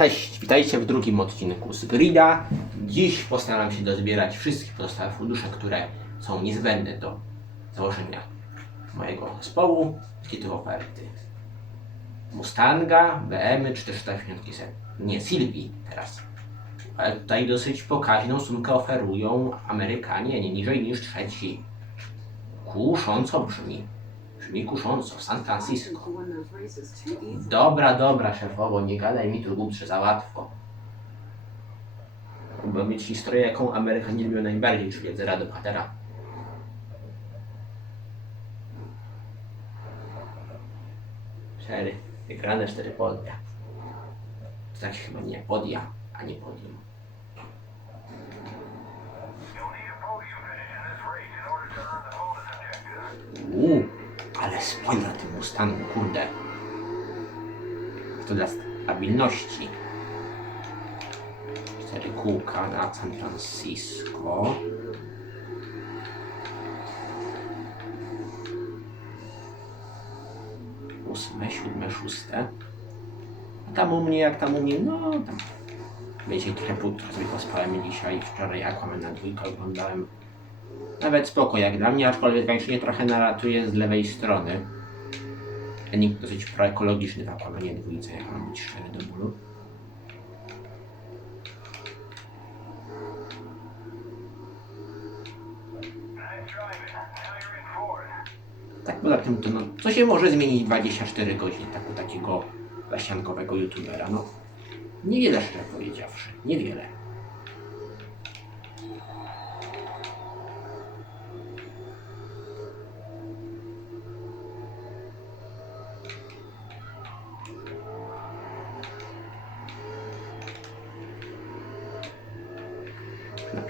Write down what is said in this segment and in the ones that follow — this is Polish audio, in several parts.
Cześć, witajcie w drugim odcinku z Grida. Dziś postaram się dozbierać wszystkie pozostałe fundusze, które są niezbędne do założenia mojego zespołu z kitu oferty. Mustanga, BM 480 nie Sylwii teraz. Ale tutaj dosyć pokaźną sumkę oferują Amerykanie, nie niżej niż trzeci. Kusząco brzmi. Brzmi kusząco w San Francisco. Dobra, dobra, szefowo, nie gadaj mi tu głupcze za łatwo. Bo mieć historię, jaką Amerykanie lubią najbardziej, czyli od zera do. Cztery. Wygrane cztery podia. To tak się chyba nie podia, a nie podium. Uuu, spoiler na tym Mustangu, kurde. To dla stabilności. Cztery kółka na San Francisco. Ósme, siódme, szóste. A tam u mnie, jak tam u mnie, no tam. Wiecie, trochę, trochę sobie pospałem dzisiaj, wczoraj Aquaman na dwójkę oglądałem. Nawet spoko jak dla mnie, aczkolwiek ręcznie trochę nalatuje z lewej strony. Enik dosyć proekologiczny w Aquamanie dwójce, jak mam być szczery do bólu. Tak poza tym to no, co się może zmienić 24 godziny tak u takiego zaściankowego youtubera? No niewiele szczerze powiedziawszy, niewiele.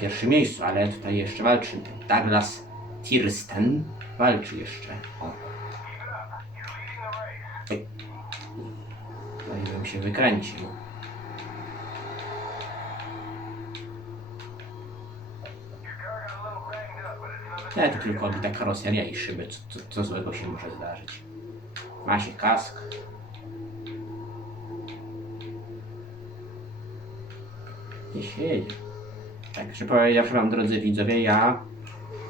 Pierwszym miejscu, ale tutaj jeszcze walczy Douglas Kirsten. Walczy jeszcze. O. Tutaj bym się wykręcił. Nie, to tylko odbita karoseria i szyby. Co, co, co złego się może zdarzyć? Ma się kask. Gdzieś jedzie. Także powiedziawszy wam, drodzy widzowie, ja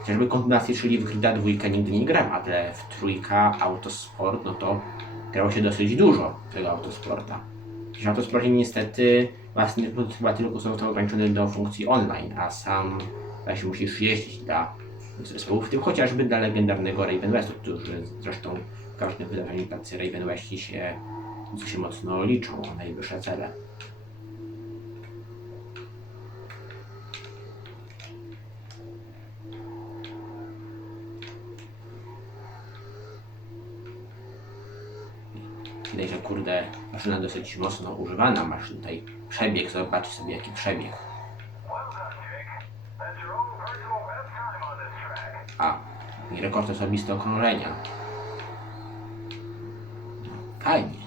chociażby kontynuację, czyli w Grida dwójkę nigdy nie gram, ale w trójka Autosport, no to grało się dosyć dużo tego Autosporta. W Autosporcie niestety własny chyba tylko są to do funkcji online, a sam właśnie musisz jeździć dla zespołów, w tym chociażby dla legendarnego Raven Westu, którzy zresztą w każdym wydarzeniu tacy Raven Westi się, się mocno liczą o najwyższe cele. Kurde, maszyna dosyć mocno używana. Masz tutaj przebieg, zobacz sobie jaki przebieg. A, i rekord osobisty okrążenia. No, Fajnie.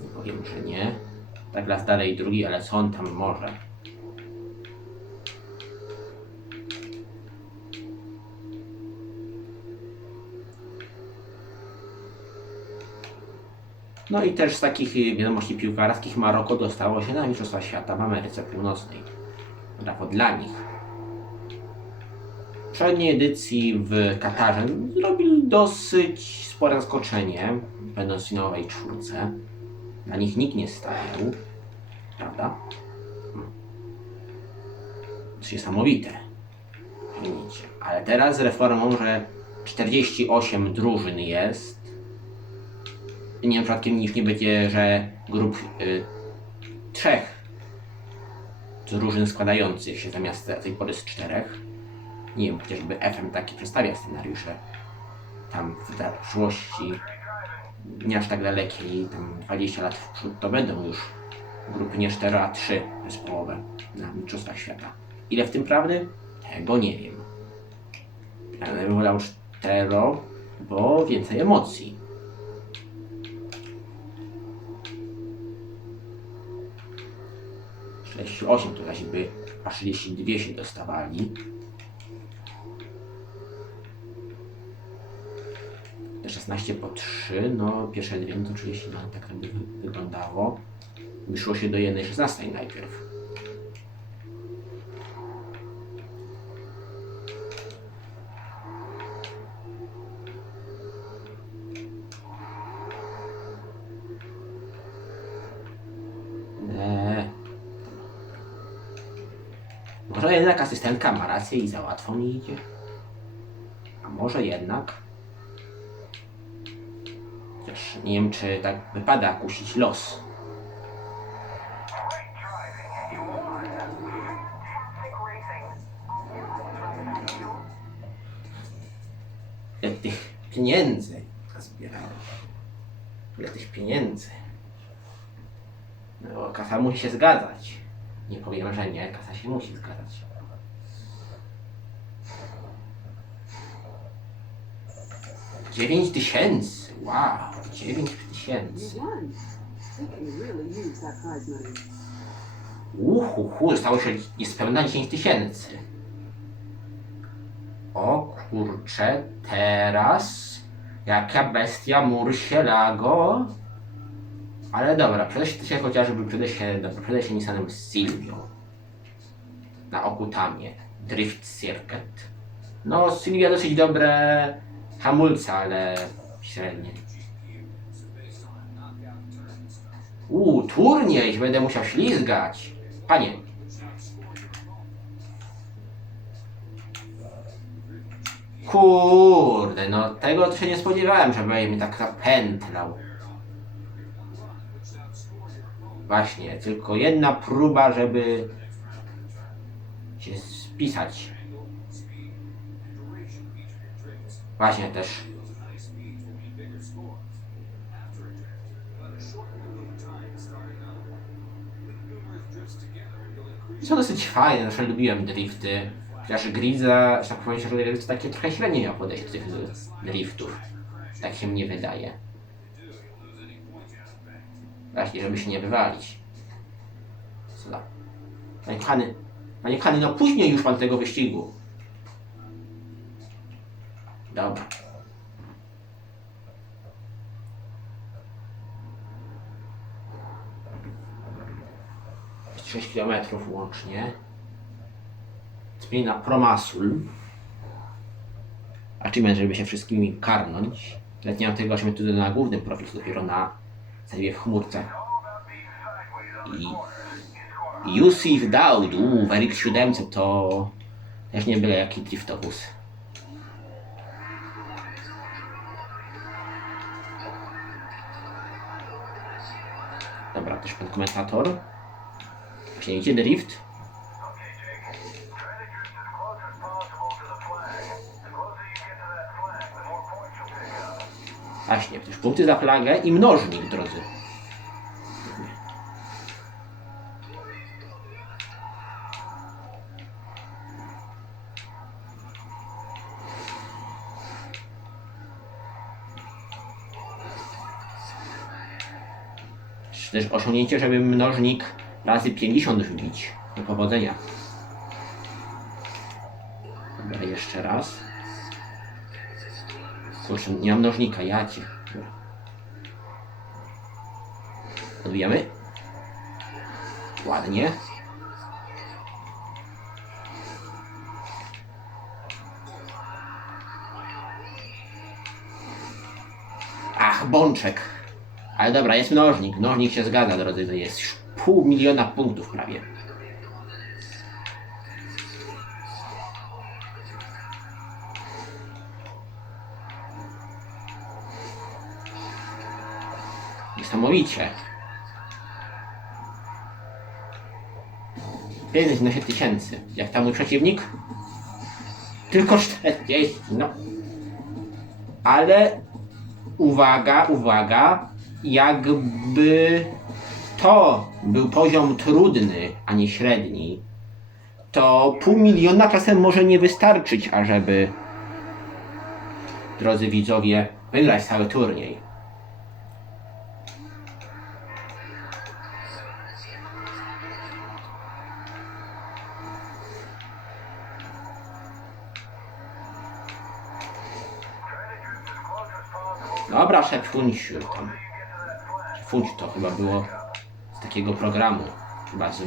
Nie powiem, że nie. Tak las dalej drugi, ale co on tam może? No i też z takich y, wiadomości piłkarskich Maroko dostało się na Mistrzostwa Świata w Ameryce Północnej. Brawo dla nich. W poprzedniej edycji w Katarze zrobili dosyć spore zaskoczenie, będąc w finałowej czwórce. Na nich nikt nie stawiał, prawda? To niesamowite. Ale teraz z reformą, że 48 drużyn jest, nie przypadkiem nikt nie będzie, że grup y, trzech drużyn składających się zamiast tej pory z czterech. Nie wiem, chociażby FM taki przedstawia scenariusze tam w przyszłości, nie aż tak dalekiej, tam 20 lat w przód, to będą już grupy nie 4, a 3 zespołowe na Mistrzostwach Świata. Ile w tym prawdy? Tego nie wiem. Ale bym wolał 4, bo więcej emocji. 48 to zaś by aż 32 się dostawali. Te 16 po 3, no pierwsze dwie no to 30, no tak to by wy- wyglądało. Wyszło się do 1.16 najpierw. Może jednak asystentka ma rację i za łatwo mi idzie? A może jednak? Chociaż nie wiem, czy tak wypada kusić los. Ile tych pieniędzy zbierałem? Ile tych pieniędzy? No, kasa musi się zgadzać. Nie powiem, że nie, kasa się musi zgadzać. Dziewięć tysięcy! Wow, dziewięć tysięcy. Uhuhu, zostało się niespełna 10 tysięcy. O kurcze, teraz jaka bestia Mursielago. Ale dobra, przede się chociażby, przede się, dobra, przede się Nissanem Silvio. Na Okutamie. Drift Circuit. No, Silvia dosyć dobre hamulce, ale średnie. Uuu, turniej, będę musiał ślizgać. Panie. Kurde, no tego się nie spodziewałem, że będzie mi tak zapętlał. Właśnie, tylko jedna próba, żeby się spisać. Właśnie też. Są dosyć fajne, zawsze lubiłem drifty. Chociaż Griza, że tak powiem, że takie trochę średnie miał podejście do tych driftów. Tak się mnie wydaje. Właśnie, żeby się nie wywalić. Co da? Panie kochany, panie kochany, no później już pan tego wyścigu. Dobra. 6 km łącznie. Zmiana Promasul. Achievement, żeby się wszystkimi karnąć. Nawet nie mam tego achievementu na głównym profilu, dopiero na sobie w chmurce. I Yusuf Daud, uuu, w RX 7 to też nie byle jaki driftowóz. Dobra, też pan komentator. Idzie drift. Właśnie, też punkty za flagę i mnożnik, drodzy. Czy też osiągnięcie, żeby mnożnik razy 50 wbić. Do powodzenia. Dobra, jeszcze raz. Kurczę, nie mam mnożnika, ja cię. Odbijamy. Ładnie. Ach, bączek. Ale dobra, jest mnożnik. Mnożnik się zgadza, drodzy. To jest pół miliona punktów prawie. Niesamowicie. 511 tysięcy. Jak tam mój przeciwnik? Tylko 40. No. Ale uwaga, uwaga, jakby to był poziom trudny, a nie średni, to pół miliona czasem może nie wystarczyć, ażeby, drodzy widzowie, wygrać cały turniej. Dobra, szef Funciu tam. Funć to chyba było z takiego programu. Chyba, z,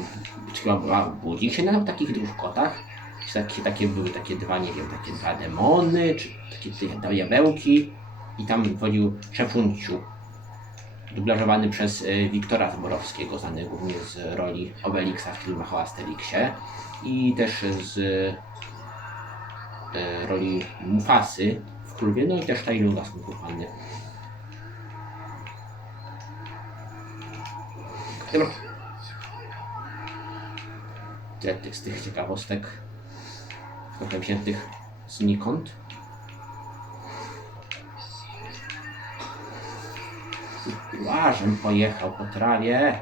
chyba była budzik się na takich dwóch kotach. Czy takie, takie były takie dwa, nie wiem, takie dwa demony, czy takie diabełki. I tam wchodził Szefunciu, dublażowany przez y, Wiktora Zborowskiego, znany głównie z roli Obelixa w filmach o Asterixie i też z y, roli Mufasy w Królowie, no i też Tajlunga skonkurowany. Dobra. Tyle z tych ciekawostek, trochę wziętych znikąd. Łażem pojechał po trawie.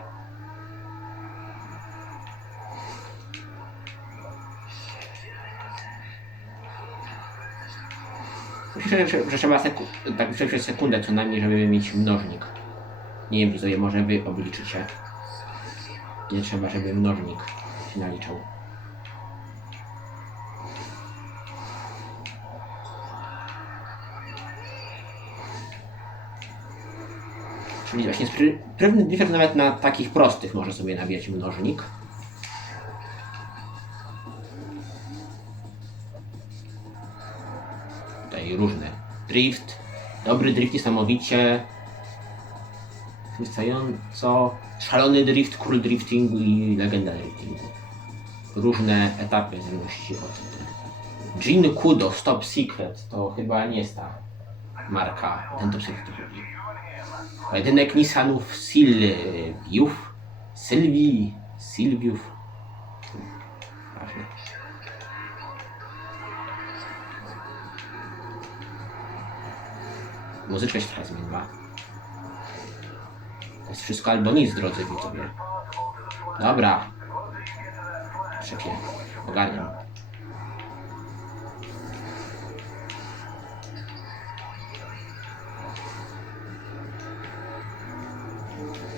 Myślę, że, trzeba tak sekundę co najmniej, żeby mieć mnożnik. Nie wiem, widzowie, może wy obliczycie. Nie trzeba, żeby mnożnik się naliczał. Czyli właśnie pewny differ nawet na takich prostych może sobie nabijać mnożnik. Tutaj różne. Drift. Dobry drift niesamowicie. Wystająco. Szalony drift, król driftingu i legenda driftingu. Różne etapy zależności od Jean Kudo, Stop Secret. To chyba nie jest ta marka. Ten Top Secret chodzi. Pojedynek Nissanów Sylwiów. Sylwii. Ważne. Muzyczka się trochę zmieniła. To jest wszystko albo nic, drodzy widzowie. Dobra. Szefie, ogarniam.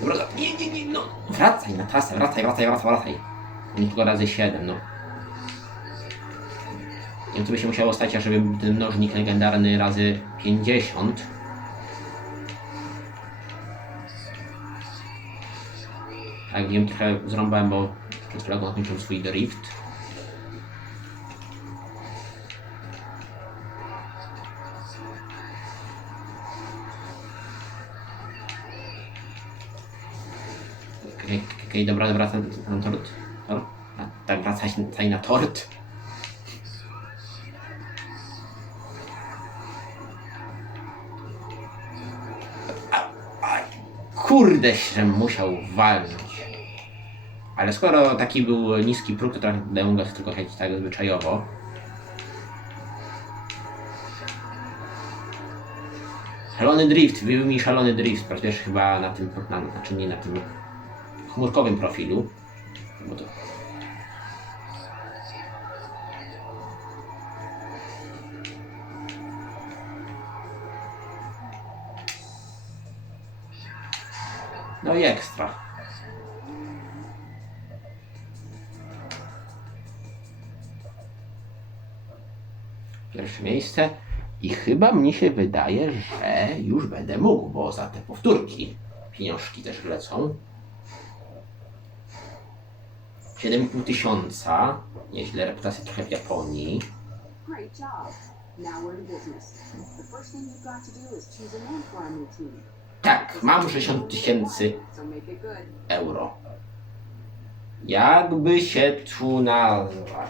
Dobra, nie, nie, nie, no. Wracaj na trasę, wracaj, wracaj, wracaj, wracaj. Nie tylko razy 7, no. Nie wiem, co by się musiało stać, żeby ten mnożnik legendarny razy 50. Tak, wiem, trochę zrąbałem, bo przed chwilą zakończył swój drift. Okej, okay, dobra, dobra, wracam na tort. Tor? A, tak, wracaj na tort. Kurde, się musiał walnąć. Ale skoro taki był niski próg, to trochę dają go tylko chęcić tak zwyczajowo. Szalony drift, wybił mi szalony drift, pierwszy chyba na tym, na, znaczy nie na tym chmurkowym profilu. Bo to... No i ekstra. Pierwsze miejsce. I chyba mnie się wydaje, że już będę mógł, bo za te powtórki pieniążki też lecą. 7,5 tysiąca. Nieźle, reputacja trochę w Japonii. Great job. Now we're in business. The first thing you've got to do is choose a name for our new team. Tak, mam 60 tysięcy So make it good. euro. Jakby się tu nazwać?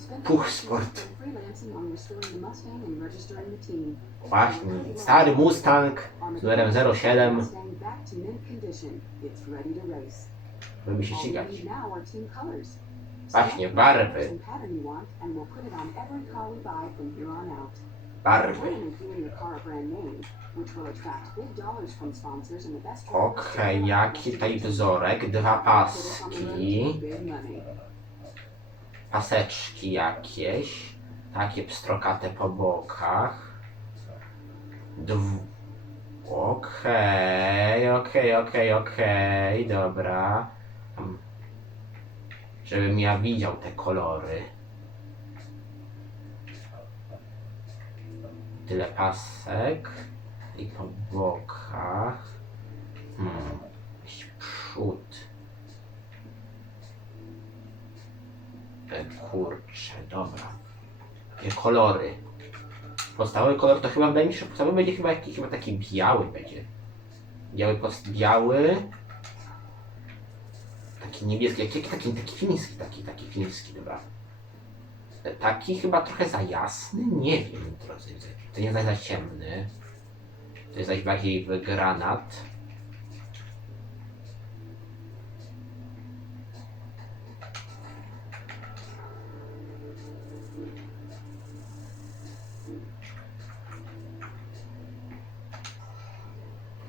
we'll put it on every car we buy from here on out. barwy. Best Okej, jaki tutaj wzorek? Dwa paski. Paseczki jakieś. Takie pstrokate po bokach. Okej, okej, okej, okej, dobra. Żebym ja widział te kolory. Tyle pasek. I po bokach. Hmm, przód. Kurczę, dobra. Kolory. Podstawowy kolor to chyba że podstawowy będzie chyba chyba taki biały będzie. Biały post biały. Taki niebieski, jaki, taki, taki fiński, taki, taki fiński, dobra. Taki chyba trochę za jasny? Nie wiem, drodzy. To nie za, za ciemny. To jest zaś bardziej w granat.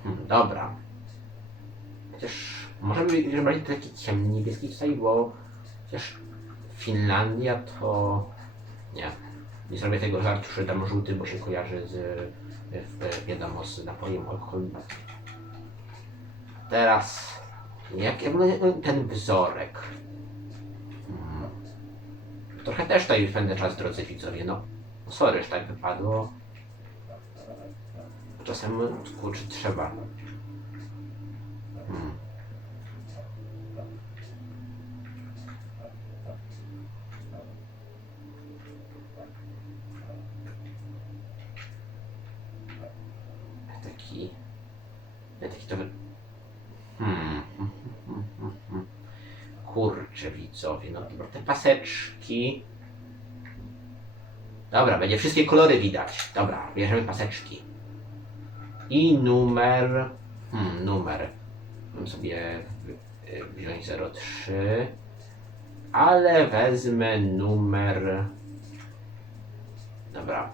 Hmm, dobra. Chociaż może by że bardziej taki ciemny niebieski tutaj, bo chociaż Finlandia to... Nie. Nie zrobię tego żartu, że dam żółty, bo się kojarzy z, wiadomo, z napojem alkoholowym. Teraz, jak ten wzorek? Hmm. Trochę też tutaj spędzę czas, drodzy widzowie, no. Sorry, że tak wypadło. Czasem, kurczę, trzeba. Hmm. kurczę widzowie, no dobra, te paseczki. Dobra, będzie wszystkie kolory widać. Dobra, bierzemy paseczki. I numer, hmm, numer, mam sobie y, y, wziąć 03, ale wezmę numer, dobra,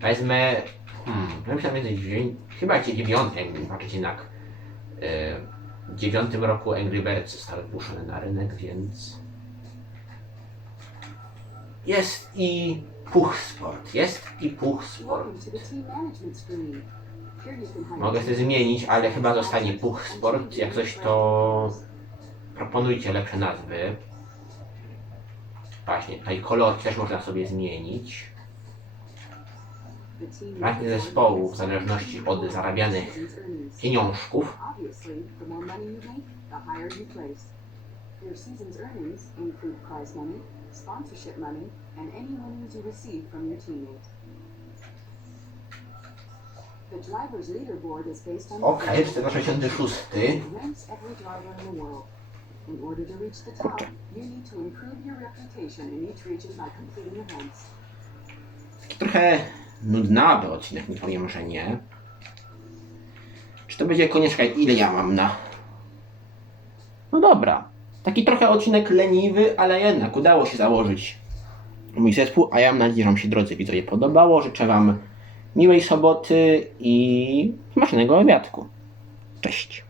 wezmę, hmm, ja myślałem, że chyba dziewiąty, jak patrzeć jednak, yy, 2009 roku Angry Birds zostały puszczone na rynek, więc jest i puch sport, jest i puch sport. Mogę to zmienić, ale chyba zostanie puch sport. Jak coś to proponujcie lepsze nazwy. Właśnie, tutaj kolor też można sobie zmienić. Każdy zespołu w zależności od zarabianych pieniążków. Your season's earnings include prize money, sponsorship money, and any you receive from your teammates. The driver's leaderboard is based on Okej, 466. ranks every driver in the world. In order to reach the top, you need to improve your reputation in each region by completing events. Trochę nudnawy odcinek, nie powiem, że nie. Czy to będzie konieczka, ile ja mam na... No dobra. Taki trochę odcinek leniwy, ale jednak udało się założyć mój zespół, a ja mam nadzieję, że Wam się, drodzy widzowie, podobało. Życzę Wam miłej soboty i smacznego obiadku. Cześć.